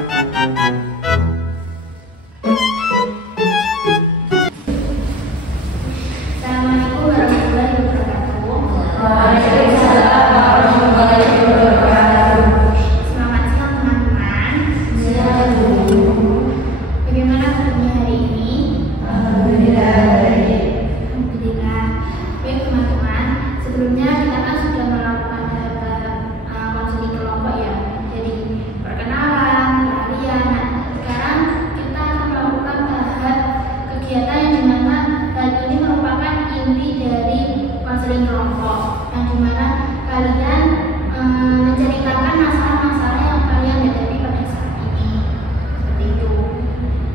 Assalamualaikum warahmatullahi wabarakatuh. Waalaikumsalam warahmatullahi wabarakatuh. Selamat siang teman-teman. Bagaimana kabarnya hari ini? Alhamdulillah baik. Alhamdulillah. Baik teman-teman, sebelumnya kita kan sudah melakukan tahap konseling kelompok ya. Jadi perkenalan, pelarian. Nah, sekarang kita akan melakukan tahap kegiatan yang dimana hal ini merupakan inti dari konseling kelompok, yang dimana kalian menceritakan masalah-masalah yang kalian hadapi pada saat ini. Seperti itu.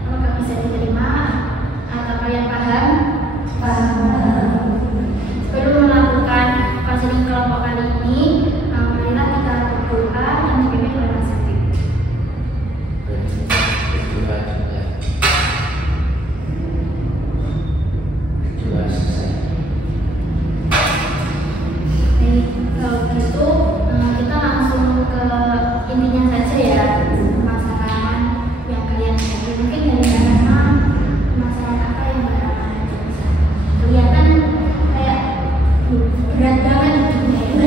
Apakah bisa diterima atau kalian paham? Sebelum melakukan konseling kelompok kali ini, marilah kita berdoa yang dipimpin oleh Mas Habib. Baik, kalau gitu kita langsung ke intinya saja ya, permasalahan yang kalian hadapi. Mungkin dari mana masalah apa yang kalian kelihatan kayak berat banget gitu.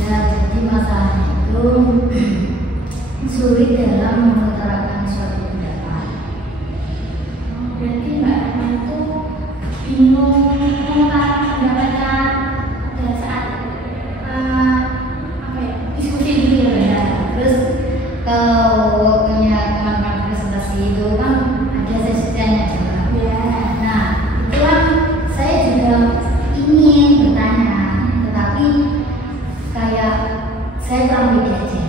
Ya, jadi masalahnya itu sulit dalam mengutarakan suatu pendapat. Berarti Mbak Rahma itu bingung mengutarakan pendapatnya pada saat apa ya, diskusi gitu ya Mbak ya. Terus kalau waktunya teman-teman presentasi itu kan ada sesi-sesinya juga. Ya. Nah, itu kan saya juga ingin bertanya, tetapi kayak saya kurang pede aja.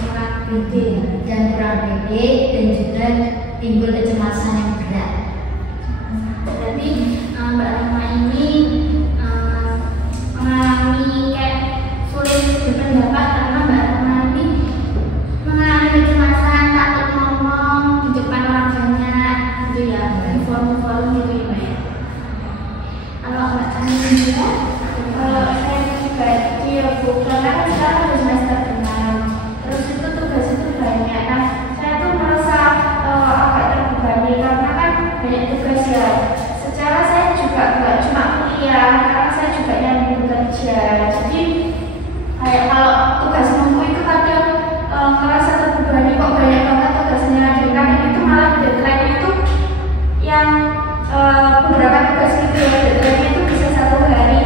Kurang pede. Dan kurang pede dan juga timbul kecemasan yang berat. Berarti Mbak Rahma ini mengalami kayak sulit berpendapat karena Mbak Rahma ini mengalami kecemasan, takut ngomong di depan orang banyak gitu ya, di forum-forum gitu ya Mbak ya. Kalau Mbak Rahma juga, kalau saya pribadi ya Bu, karena kan sekarang udah semester 6, terus itu tugas itu banyak. Nah, saya tuh merasa agak terbebani karena kan banyak tugas ya. Secara saya juga nggak cuma kuliah, karena saya juga yang bekerja. Jadi kayak kalau tugas numpuk itu kadang ngerasa terbebani, kok banyak banget tugasnya. Dan kadang itu malah deadline itu yang beberapa tugas gitu ya, deadline itu bisa 1 hari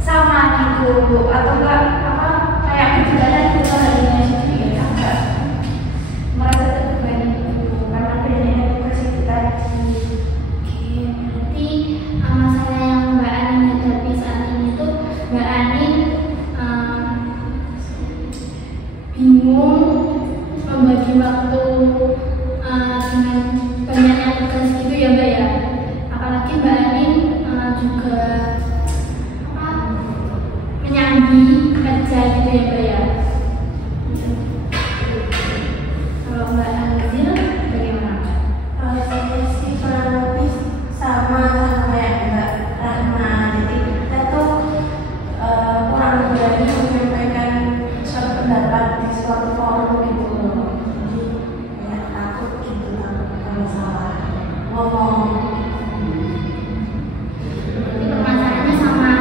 sama gitu Bu, atau enggak apa kayak kegiatan itu harinya. Jadi ya enggak merasa terbebani gitu karena banyaknya tugas itu tadi. Oke, berarti masalah yang Mbak Anin hadapi saat ini tuh Mbak Anin bingung membagi waktu dengan banyaknya tugas gitu ya Mbak ya. Apalagi Mbak Anin juga apa menyambi kerja gitu ya Mbak ya. Kalau Mbak Anzil bagaimana? Kalau saya sih kurang lebih sama kayak Mbak Rahma. Jadi kita tuh kurang berani menyampaikan suatu pendapat di suatu forum gitu loh. Jadi kayak takut gitu, takut kalau salah ngomong. Jadi permasalahannya sama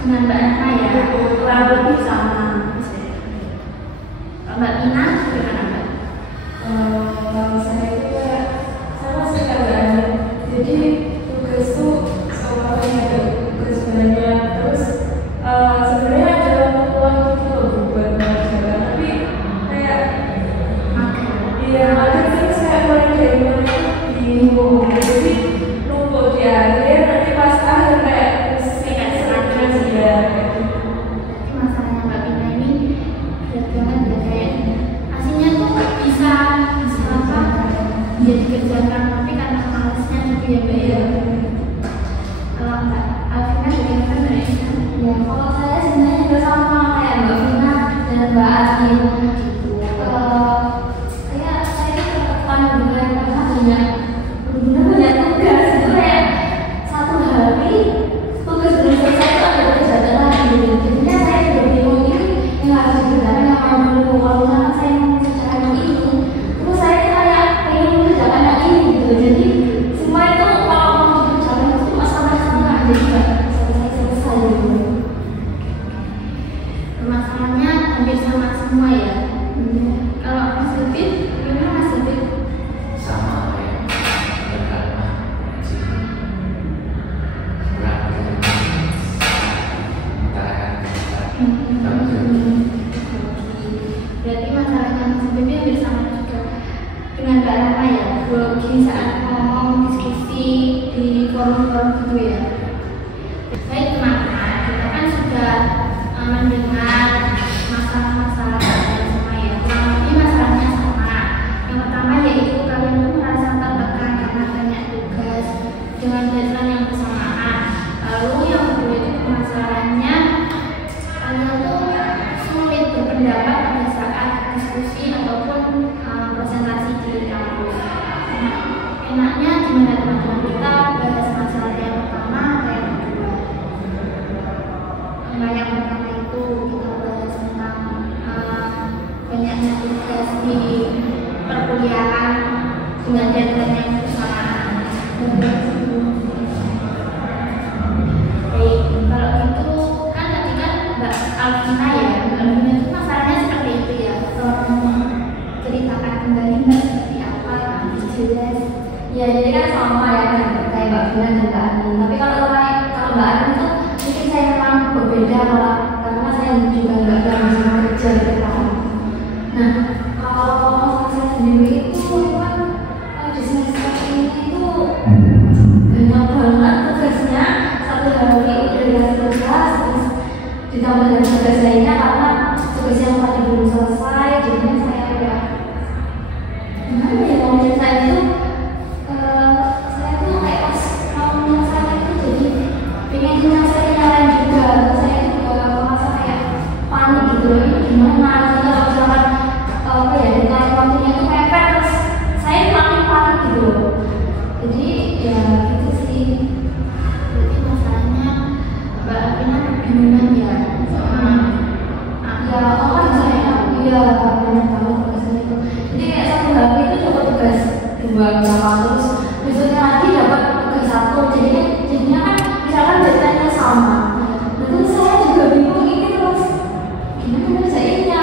dengan Mbak Rahma ya. Kurang lebih sama. Kalau Mbak Ina bagaimana Mbak? Kalau saya itu ya sama sih keadaan. Jadi tugas tuh soalnya ada tugas banyak. Terus sebenarnya ada peluang gitu loh buat mengerjakan, tapi kayak iya ada terus kayak mulai dari mana bingung. Jadi numpuk di akhir, nanti pas akhir kayak stres ya. Masalahnya Mbak Ina ini berat banget ya, kayak aslinya tuh hampir sama semua ya. Kalau Mas David, gimana Mas David? Sama kayak berkarma ngaji kurang Berarti masalahnya Mas David hampir sama juga dengan Mbak Rama ya, grogi saat ngomong diskusi di forum-forum gitu ya. Baik teman-teman, kita kan sudah mendengar masalah-masalah kalian semua ya. Kurang lebih masalahnya sama. Yang pertama yaitu kalian tuh merasa tertekan karena banyak tugas dengan deadline yang bersamaan. Lalu yang kedua itu permasalahannya kalian tuh sulit berpendapat pada saat diskusi ataupun presentasi di kampus. Nah, enaknya gimana teman-teman, kita bahas masalah yang pertama atau yang kedua? Yang pertama itu kita bahas tentang banyaknya tugas di perkuliahan dengan deadline yang bersamaan. Baik, kalau gitu kan tadi kan Mbak Alvina ya, Mbak Alvina itu masalahnya seperti itu ya. Ceritakan kembali Mbak seperti apa yang jelas. Ya jadi kan sama ya kan kayak Mbak Vina dan Mbak Ani. Tapi kalau Mbak Ani itu mungkin saya memang berbeda malah karena saya juga nggak sama kerja gitu kan. Nah kalau saya sendiri itu kan di semester ini itu banyak banget tugasnya, satu hari udah dikasih tugas terus ditambah dengan tugas lainnya karena tugas yang tadi belum selesai, jadinya saya ya gimana ya mau saya itu saya tuh kayak pas mau menyelesaikan itu jadi pengen menyelesaikan yang lain juga. Saya juga merasa kayak panik gitu loh, ini gimana nanti kalau misalkan apa ya deadline waktunya itu mepet terus saya makin panik gitu loh. Jadi ya gitu sih. Berarti masalahnya Mbak Alvina kebingungan ya sama Ya kan saya iya banyak banget tugasnya itu. Jadi kayak satu hari itu dapat tugas dua misalkan terus besoknya lagi dapat tugas satu. Jadinya kan misalkan deadline-nya sama. Lalu saya juga bingung ini terus gimana ngerjainnya.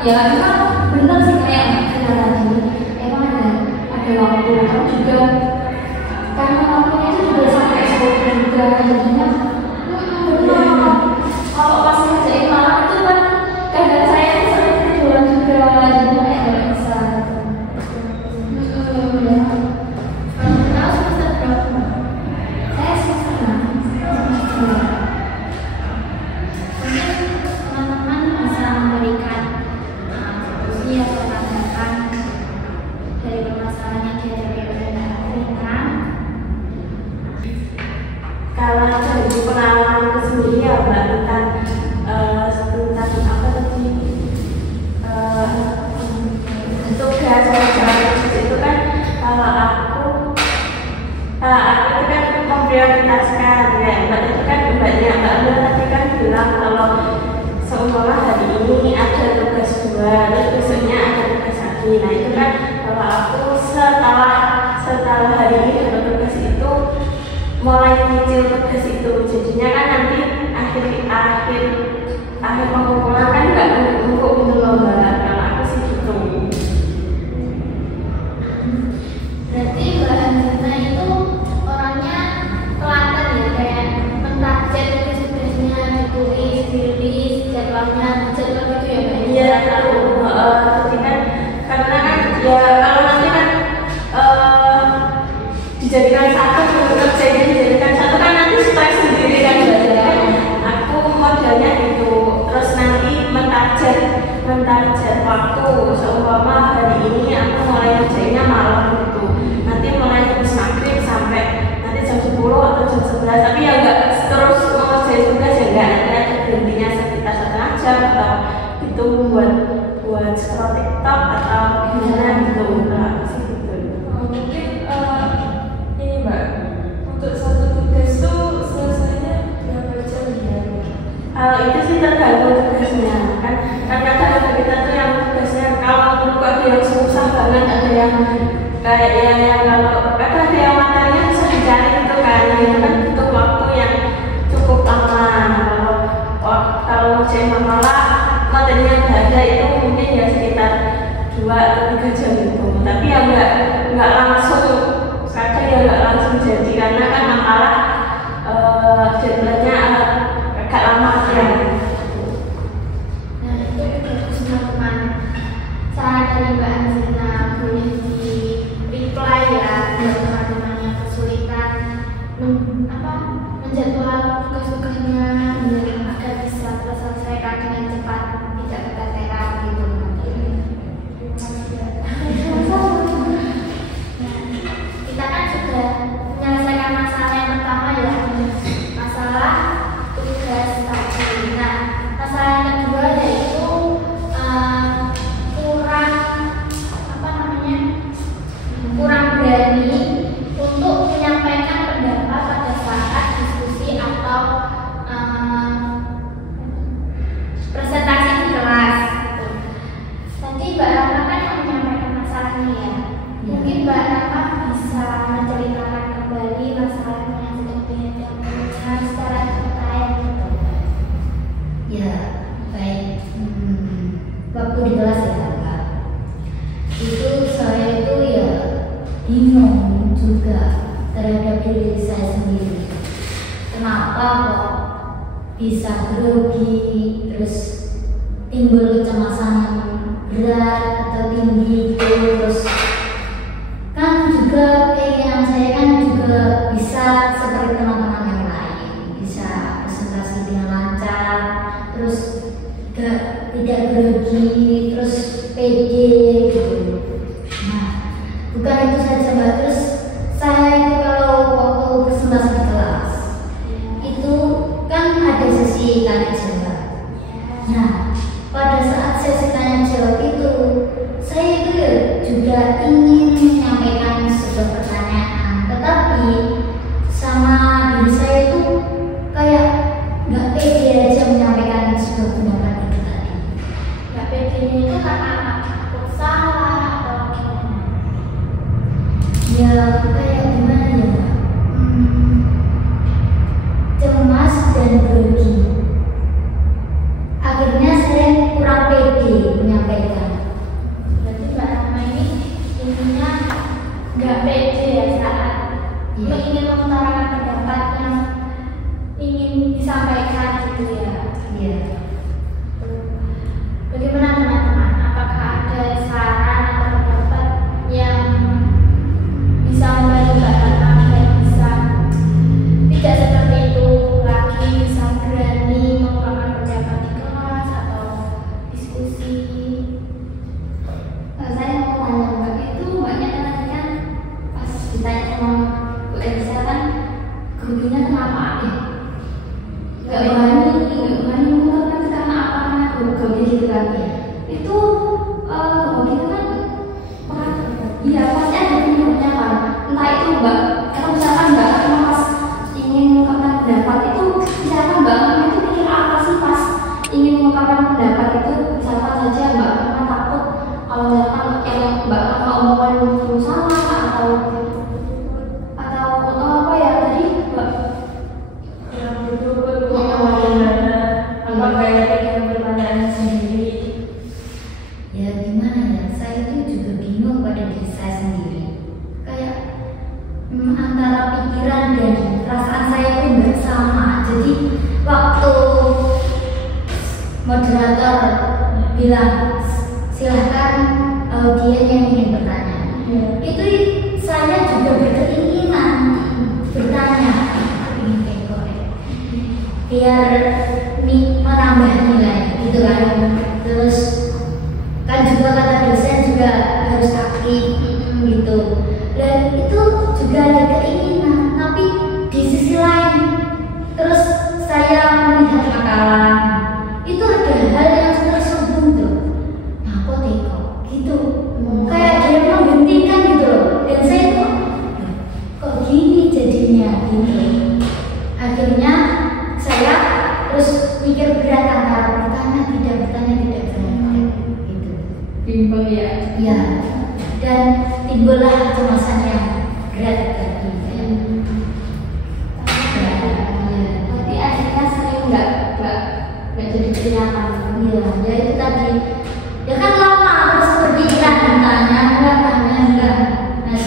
Ya memang benar sih kayak kita tadi. Emang ada waktu tapi juga karena waktunya itu juga sampai sore juga jadinya benar. Kalau pas ngerjain malam itu kan kadang saya itu sering tiduran juga jadinya kayak nggak bisa ya. Kalau tahu semester berapa? Saya semester 6. Mungkin teman-teman bisa memberikan solusi atau tanggapan dari permasalahan yang dihadapi oleh Mbak Alvina. Kalau dari pengalamanku sendiri ya Mbak tentang apa tadi tugas itu kan kalau aku itu kan memprioritaskan ya Mbak itu kan banyak Mbak Amel tadi kan bilang kalau seumpama hari ini ada tugas 2 terus besoknya ada tugas lagi. Nah itu kan kalau aku setelah hari ini dapat tugas itu mulai nyicil tugas itu, jadinya kan nanti akhir pengumpulan kan nggak numpuk gitu loh Mbak. Kalau aku sih gitu. Berarti Mbak Alvina itu orangnya telaten ya, kayak mentarget tugas-tugasnya, ditulis, dirilis, jadwal gitu ya Mbak? Iya tahu. Jadi kan karena kan ya kalau nanti kan dijadikan satu kerjanya dijadikan satu kan nanti stres sendiri kan belajar. Aku modelnya gitu. Terus nanti mentarget waktu. Seumpama hari ini aku mulai kerjanya malam gitu. Nanti mulai habis maghrib sampai nanti jam 10 atau jam 11. Tapi ya enggak terus mengerjain tugas ya enggak. Nanti ada berhentinya sekitar 1 jam atau itu buat scroll TikTok atau gimana gitu. Nah, sih gitu. Mungkin ini Mbak, untuk satu tugas tuh selesainya berapa jam ya? Itu sih tergantung tugasnya kan kadang ada kita tuh yang tugasnya kalau menurut ada yang susah banget, ada yang kayak yang kalau ada yang materinya bisa dicari gitu kan, itu kan butuh waktu yang cukup lama. Kalau ngerjain makalah materi 2 atau 3 jam itu. Tapi ya nggak langsung, kadang ya nggak langsung jadi karena kan masalah deadline-nya agak lama ya. Nah itu juga teman-teman, saran dari Mbak Anzina boleh di reply ya buat teman-teman yang kesulitan menjadwal tugas-tugasnya agar bisa terselesaikan dengan cepat, tidak keteteran gitu. Kita kan sudah menyelesaikan masalah yang pertama ya, masalah tugas tadi. Nah, masalah yang kedua yaitu kurang berani untuk menyampaikan pendapat pada saat diskusi atau presentasi di kelas. Tadi Mbak Rama kan yang menyampaikan masalahnya ya. Mungkin Mbak Rama bisa menceritakan kembali masalahnya seperti yang secara detail gitu. Ya, baik. Waktu di kelas ya, Kak. Itu saya itu ya bingung juga terhadap diri saya sendiri. Kenapa kok bisa grogi, terus timbul kecemasan yang berat atau tinggi gitu. Terus kan juga keinginan saya kan juga bisa seperti teman-teman yang lain, bisa presentasi dengan lancar, terus tidak grogi, terus pede gitu. Nah, bukan itu saja Mbak, terus saya itu kalau waktu presentasi di kelas itu kan ada sesi tanya jawab. Nah, pada saat sesi tanya jawab itu saya itu ya juga ingin menyampaikan sebuah pertanyaan, tetapi sama diri saya itu kayak nggak pede aja menyampaikan sebuah pendapat itu tadi. Nggak pedenya itu karena takut salah atau gimana? Ya kayak gimana ya Mbak? Cemas dan grogi. Akhirnya saya kurang pede menyampaikan. Berarti Mbak Rama ini intinya nggak pede ya saat ingin mengutarakan pendapat yang ingin disampaikan gitu ya. Iya. Bagaimana teman-teman? Apakah ada saran atau pendapat yang bisa membantu Mbak Rama agar bisa tidak seperti itu lagi, bisa berani mengungkapkan pendapat di kelas atau diskusi? Saya mau tanya Mbak, itu Mbaknya tadi kan pas ditanya sama Bu Elisa kan groginya kenapa ya? Gak berani mengungkapkan karena apa, karena grogi gitu kan ya. Itu grogi itu kan iya pasti ada penyebabnya kan. Entah itu Mbak, kalau misalkan Mbak emang pas ingin mengungkapkan pendapat itu, misalkan Mbak itu mikir apa sih pas ingin mengungkapkan pendapat itu? Misalkan saja Mbak karena takut kalau misalkan yang Mbak omongkan itu salah atau apa ya tadi Mbak? Yang betul-betul bagaimana? Apa kayak pikiran pertanyaan sendiri? Ya gimana ya, saya itu juga bingung pada diri saya sendiri. Kayak antara pikiran dan perasaan saya itu nggak sama. Jadi waktu moderator bilang silahkan audien yang ingin bertanya, itu saya juga berkeinginan bertanya, ingin korek biar menambah nilai gitu kan. Terus kan juga kata dosen juga harus aktif gitu, dan itu juga ada keinginan, tapi di sisi lain terus saya melihat makalah itu ada hal yang tersembunyi tuh, nah kok teko gitu, kayak ada yang menghentikan gitu loh, dan saya kok gini jadinya gitu. Akhirnya saya terus mikir berat antara bertanya tidak gitu. Bimbang ya. Ya, dan timbullah kecemasan yang berat tadi. Tapi akhirnya sering nggak jadi kelihatan. Iya, ya itu tadi. Ya kan lama harus berpikiran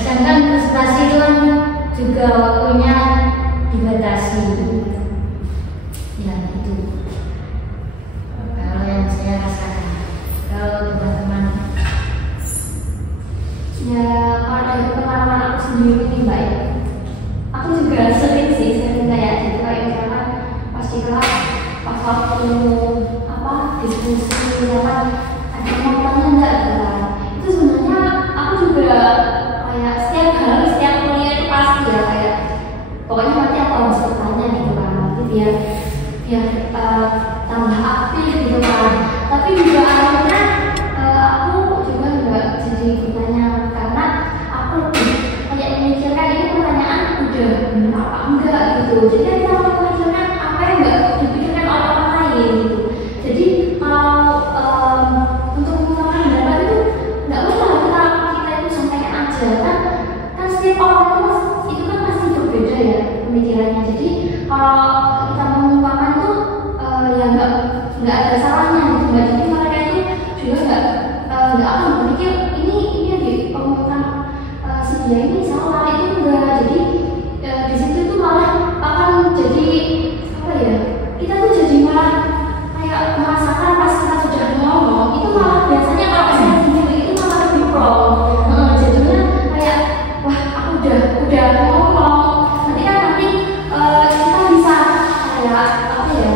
sedangkan presentasi itu kan juga waktunya dibatasi. Ya itu kalau yang saya rasakan. Kalau teman-teman ya kalau dari pengalaman aku sendiri nih Mbak ya, aku juga sering kayak gitu, kayak misalkan pas di kelas pas waktu diskusi misalkan ada yang mau tanya enggak gitu kan, itu sebenarnya aku juga kayak setiap hari setiap kuliah itu pasti ya kayak pokoknya nanti aku harus bertanya gitu kan, nanti biar tambah aktif gitu kan. Tapi juga akhirnya aku juga nggak jadi bertanya karena aku lebih kayak memikirkan ini pertanyaan udah benar apa enggak gitu. Jadi kita memikirkan apa yang nggak dipikirkan oleh orang lain gitu. Jadi kalau untuk mengungkapkan pendapat itu nggak usah kita itu sampaikan aja kan setiap orang itu kan pasti berbeda ya pemikirannya. Jadi kalau kita mengungkapkan itu ya nggak ada salahnya gitu Mbak. Jadi mereka itu juga nggak akan berpikir ini yang diomongkan si dia ini salah, itu enggak. Jadi di situ itu malah akan jadi apa ya, kita tuh jadi malah kayak merasakan pas kita sudah ngomong itu malah biasanya kalau saya sendiri itu malah lebih pro. Jadinya kayak wah aku udah ngomong nanti kita bisa kayak apa ya,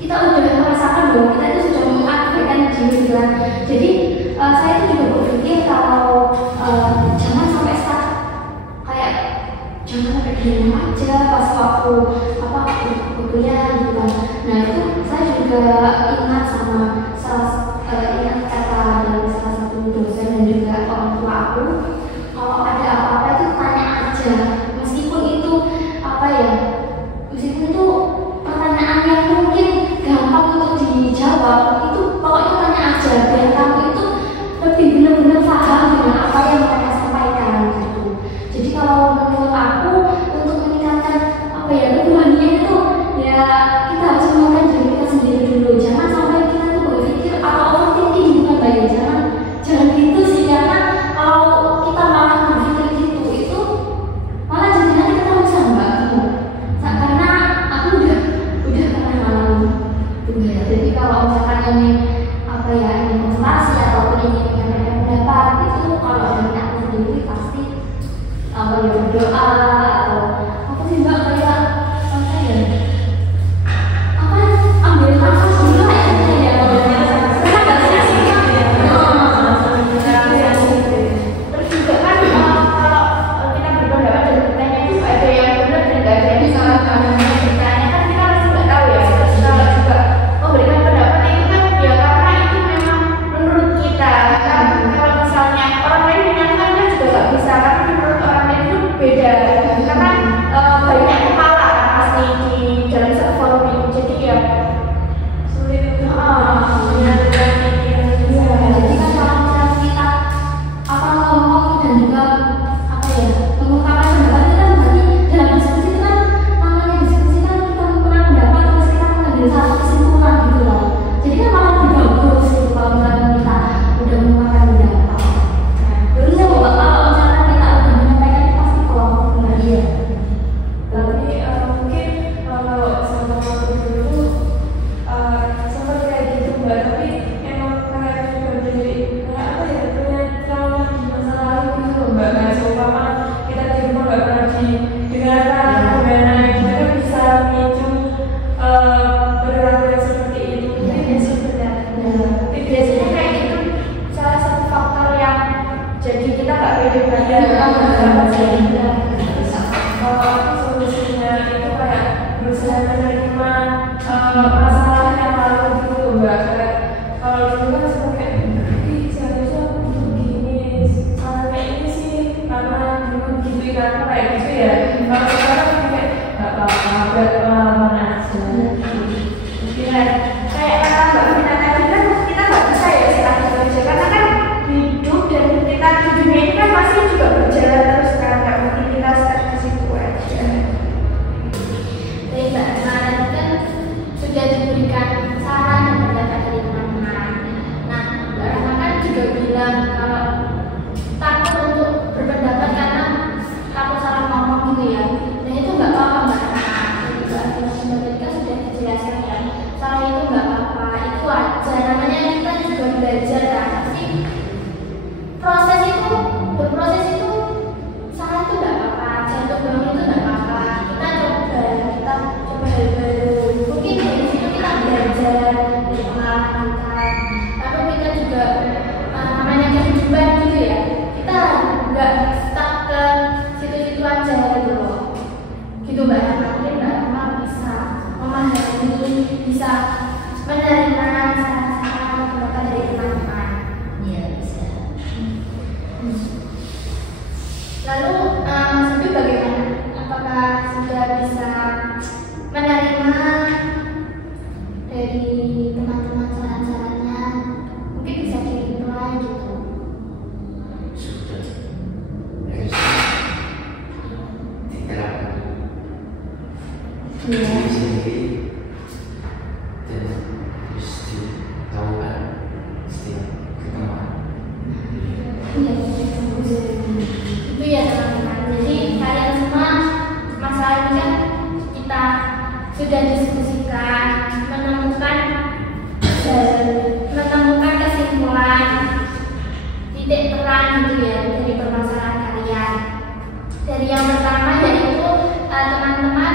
kita udah merasakan bahwa kita itu sudah mengaktifkan diri kan. Jadi saya itu juga berpikir kalau jangan sampai stuck kayak jangan sampai diam aja pas waktu kuliah gitu kan. Nah itu saya juga ingat sama ingat kata dari salah satu dosen dan juga orang tua aku, kalau ada apa-apa itu tanya aja, meskipun itu meskipun itu pertanyaan yang mungkin gampang untuk dijawab, itu pokoknya tanya aja biar kamu itu lebih benar-benar paham dengan apa yang mereka sampaikan gitu. Jadi kalau menurut aku untuk meningkatkan keberanian itu ya kita harus mengenal diri kita sendiri dulu. Jangan sampai kita tuh berpikir atau overthinking bukan baik. Jangan gitu sih, karena kalau kita malah berpikir gitu itu malah jadinya kita bisa Mbak. Karena aku udah pernah ngalamin. Jadi kalau misalkan ini ini konsultasi ataupun ini menyampaikan pendapat itu kalau dari aku sendiri pasti berdoa atau apa sih Mbak kayak ambil nafas dulu ya terus juga kan kalau kita berpendapat dan bertanya itu ada yang benar dan nggak ada yang salah. Karena bertanya kan kita masih nggak tahu ya. Terus kalau juga memberikan pendapat itu kan ya pengalaman kita. Lalu kita juga namanya kehidupan gitu ya, kita nggak stuck ke situ-situ aja gitu loh. Gitu Mbak, mungkin Mbak Rama bisa memahami, bisa menerima saran-saran mereka dari teman-teman. Iya bisa. Lalu Mas Ubi bagaimana? Apakah sudah bisa menerima dari teman-teman saran-sarannya? Mungkin bisa di-reply gitu. Sudah harus diterapkan Iya. diri sendiri dan harus ditahukan setiap pertemuan. Iya, itu ya teman-teman. Jadi kalian semua masalah ini kan kita sudah diskusikan, menemukan kesimpulan, titik terang gitu ya dari permasalahan kalian. Dari yang pertama yaitu teman-teman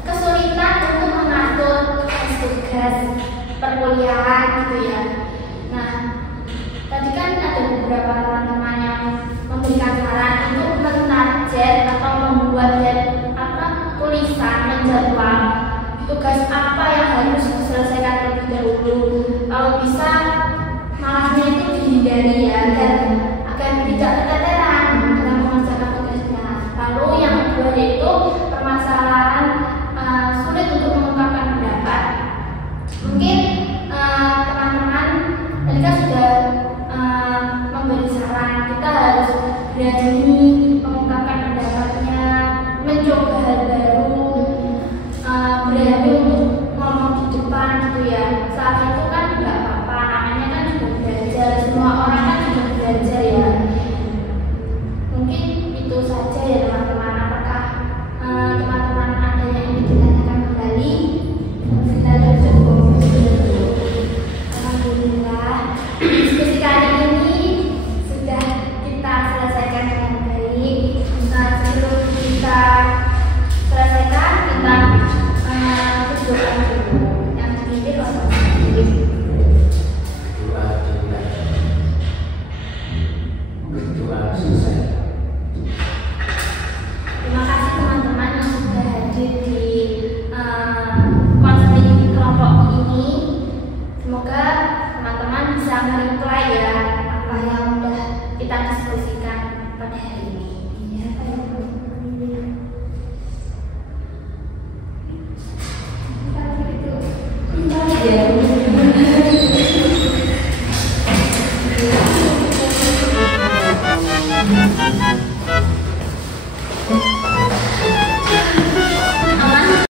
kesulitan untuk mengatur tugas perkuliahan gitu ya. Nah, tadi kan ada beberapa teman-teman yang memberikan saran untuk mentarget atau membuat tulisan menjadwal tugas apa yang harus diselesaikan terlebih dahulu. Kalau bisa malahnya itu dihindari ya, agar tidak keteteran dalam mengerjakan tugasnya. Lalu yang kedua yaitu permasalahan sulit untuk mengungkapkan pendapat. Mungkin teman-teman tadi kan sudah memberi saran, kita harus berani